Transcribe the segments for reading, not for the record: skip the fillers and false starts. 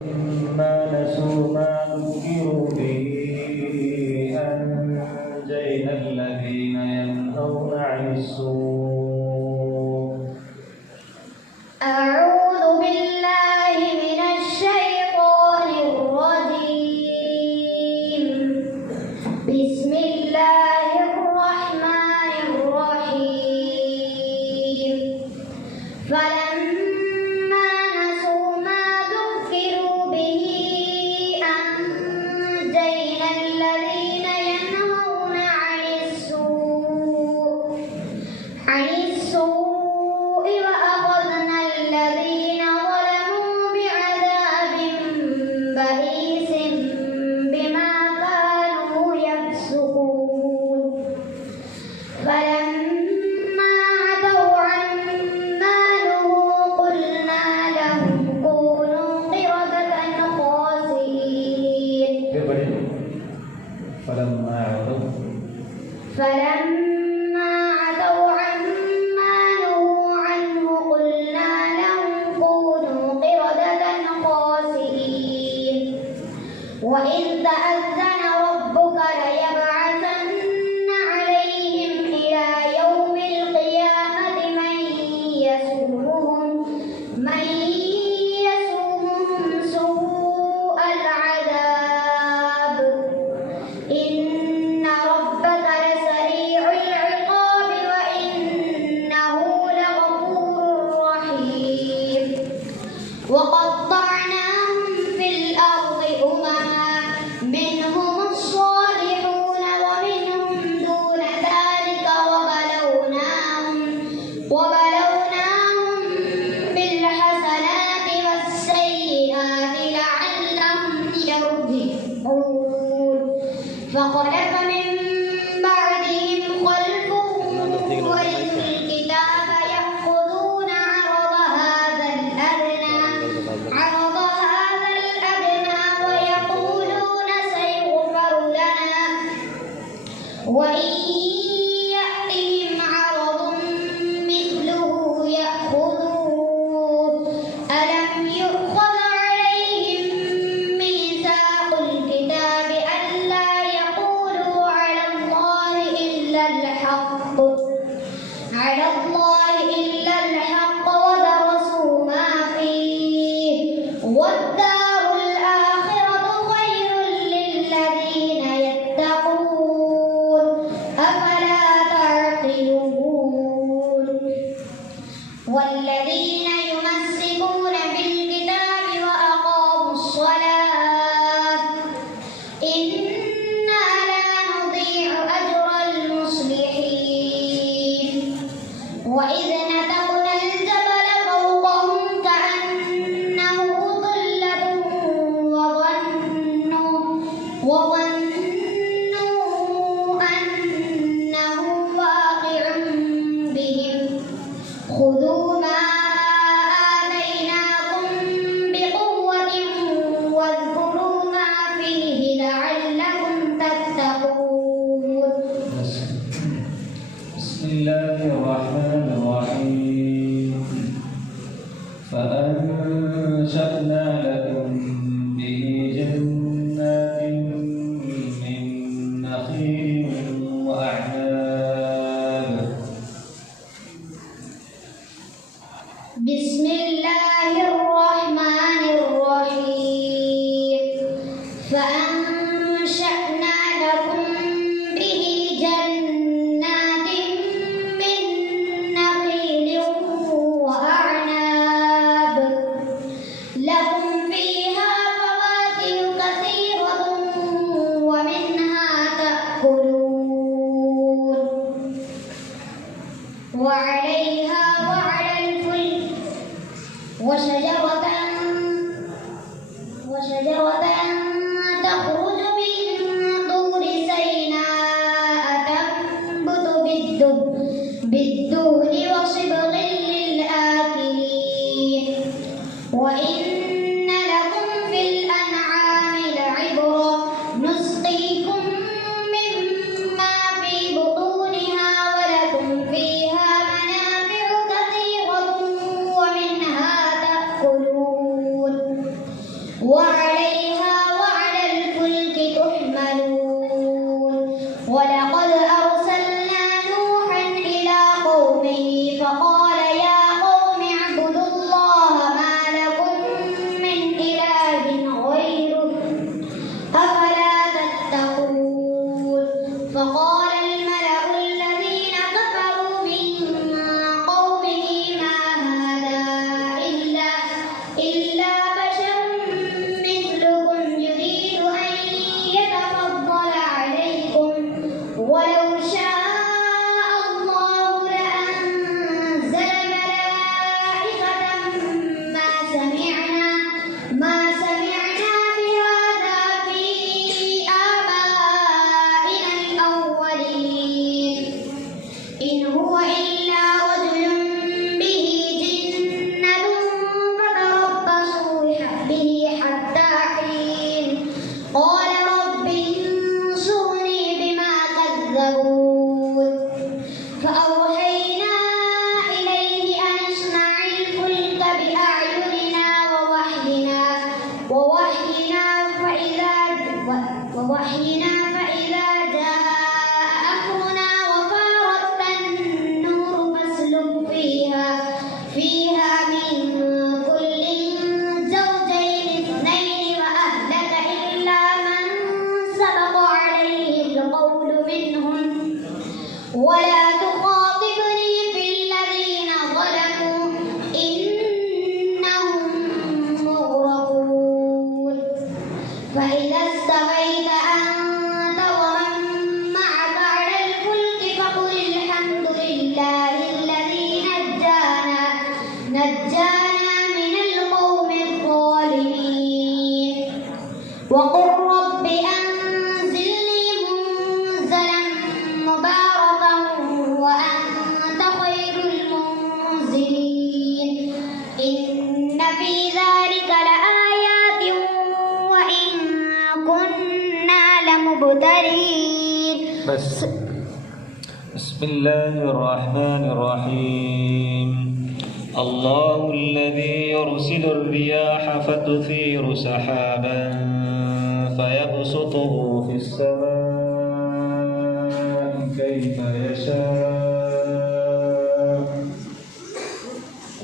فلما نسوا ما ذكروا به أنجينا الذين ينهون عن السوء. أعوذ بالله من الشيطان الرجيم. بسم الله الرحمن الرحيم. فلما نسوا ما ذكروا به أنجينا الذين ينهون عن السوء وأخذنا الذين ظلموا بعذاب بئيس بما كانوا يفسقون. فلما عتوا عما نهوا قلنا لهم كونوا قردة خاسئين. فلما عتوا عما نهوا عنه قلنا لهم كونوا قردة خاسئين. وإذ تأذن ربك ليبعثن عليهم إلى يوم القيامة من يسومهم سوء العذاب. إن ربك لسريع العقاب وإنه لغفور رحيم. وقطعناهم في الأرض أمما منهم الصالحون ومنهم دون ذلك وبلوناهم بالحسنات والسيئات لعلهم يرجعون. فخلف من بعدهم خلف ورثوا الكتاب يأخذون عرض هذا الأدنى ويقولون سيغفر لنا وإن يأتهم عرض مثله يأخذوه. ألم يؤخذ عليهم ميثاق الكتاب ألا يقولوا على الله إلا الحق ودرسوا ما فيه والدار الآخرة خير للذين يتقون أفلا تعقلون. والذين يمسكون بالكتاب وأقاموا الصلاة إنا لا نضيع أجر المصلحين. وإذ نتقنا الجبل فوقهم كأنه ظلة وظنوا أنه واقع بهم خذوا ما آتيناكم بقوة واذكروا ما فيه لعلكم تتقون. بسم الله الرحمن الرحيم. فأنشأنا لكم به جنات من نخيل وأعناب. بسم الله الرحمن الرحيم. فأنشأنا لكم به جنات من نخيل وأعناب لكم فيها فواكه كثيرة ومنها تأكلون وعليها وعلى الفلك وشجرة تخرج من طور سيناء تنبت بالدهن وصبغ للآكلين. وإن لكم في الأنعام لعبرة نسقيكم مما في بطونها ولكم فيها منافع كثيرة ومنها تأكلون. وعليها وعلى الفلك تحملون ولقد أرسلنا نوحا إلى قومه فقال يا قوم اعبدوا الله ما لكم من إله غيره أفلا تتقون فقال الملأ الذين كفروا من قومه ما هذا إلا بشر مثلكم يريد أن يتفضل عليكم ولو شاء الله لأنزل ملائكة ما سمعنا بهذا في آبائنا الأولين إن هو إلا رجل به جنة فتربصوا به حتى حين قال رب انصرني بما كذبون فأوحينا إليه أن اصنع الفلك بأعيننا ووحينا فإذا جاء أمرنا وفارت النور فاسلك فيها من كل زوجين اثنين وأهلك إلا من سبق عليه القول منهم ولا تخاطبني في الذين ظلموا إنهم مغرقون فإذا استويت أنت ومن معك على الفلك فقل الحمد لله الذي نجانا من القوم الظالمين وقل رب أنزلني منزلا مباركا وأنت خير المنزلين إن في ذلك لآيات وإن كنا لمبتلين بسم الله الرحمن الرحيم الله الذي يرسل الرياح فتثير سحابا فيبسطه في السماء كيف يشاء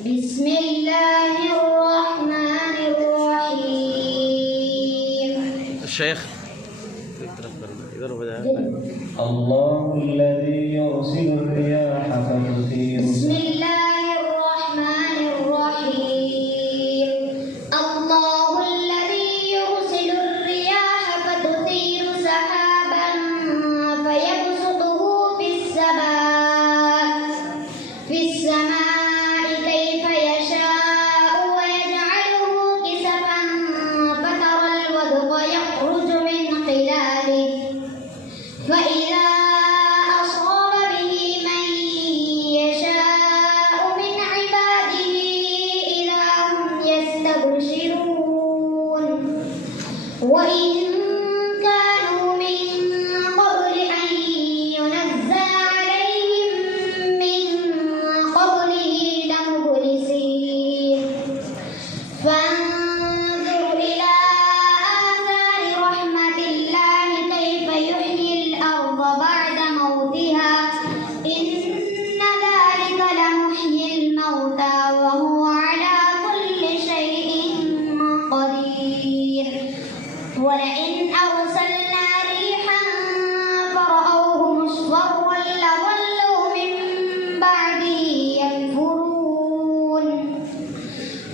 بسم الله الرحمن الرحيم الشيخ الله الذي يرسل الرياح فتثير بسم الله الرحمن الرحيم الله الذي يرسل الرياح فتثير سحابا فيبسطه في السماء كيف يشاء ويجعله كسفا فترى الودق يخرج من خلاله فإذا أصاب به من يشاء من عباده إذا هم يستبشرون وإن كانوا من قبل أن ينزل عليهم من قبله لمبلسين فانظر إلى آثار رحمة الله كيف يحيي الأرض بعد موتها إن ذلك لمحيي الموتى وهو على كل شيء قدير ولئن أرسلنا ريحا فرأوه مصفرا لظلوا من بعده يكفرون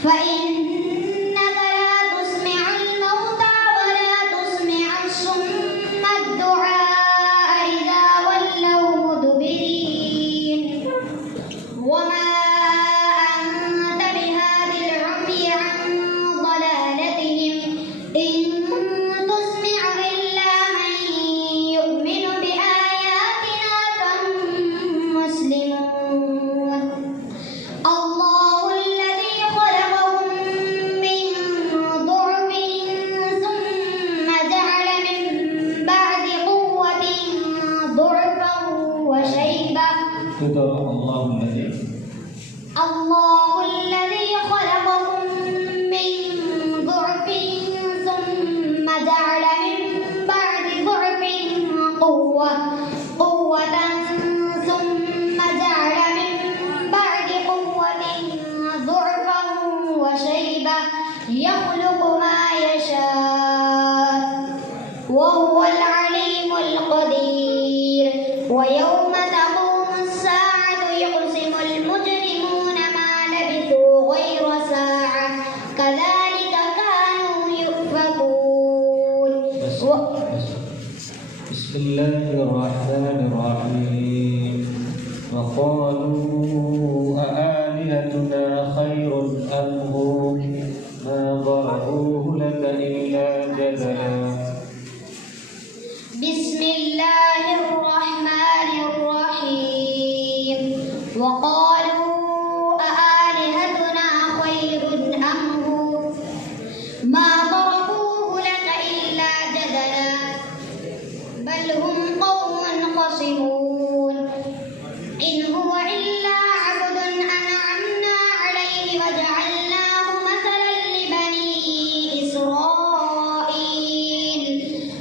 فإنك لا تسمع الموتى ولا تسمع الصم الدعاء إذا ولوا مدبرين وما أنت بهاد العمي عن ضلالتهم إن تسمع إلا بسم الله الرحمن الرحيم وقالوا أآلهتنا خير أم هو ما ضربوه لك إلا جدلا بسم الله الرحمن الرحيم وقالوا أآلهتنا خير أم هو ما ضربوه لك إلا جدلا بل هم قوم خصمون إن هو إلا عبد أنعمنا عليه وجعلناه مثلا لبني إسرائيل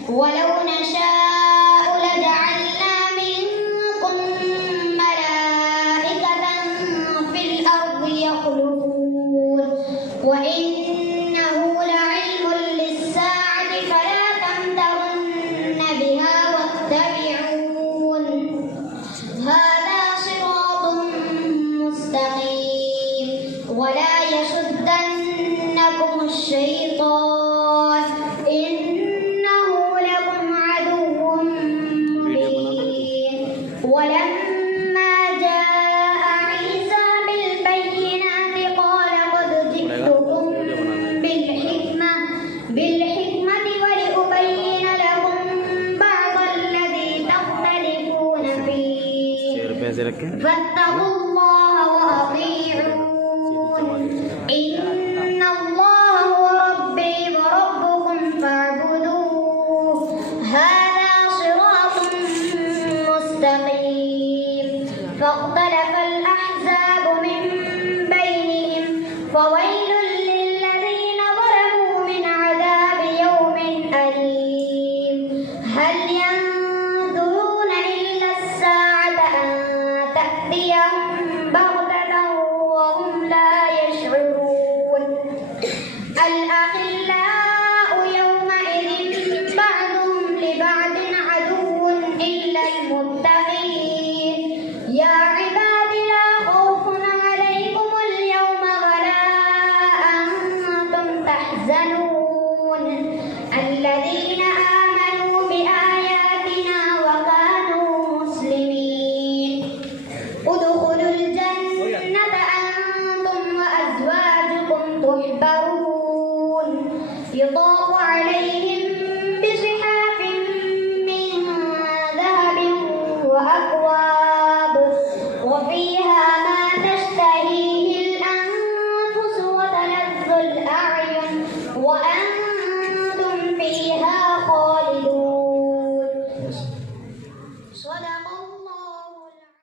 ولو نشاء لجعلنا منكم ملائكة في الأرض يخلفون وإنه لعلم للساعة فلا تمترن بها واتبعون هذا صراط مستقيم ولا يصدنكم الشيطان إنه لكم عدو مبين ولما جاء عيسى بالبينات قال قد جئتكم بالحكمة ولأبين لكم بعض الذي تختلفون فيه فاتقوا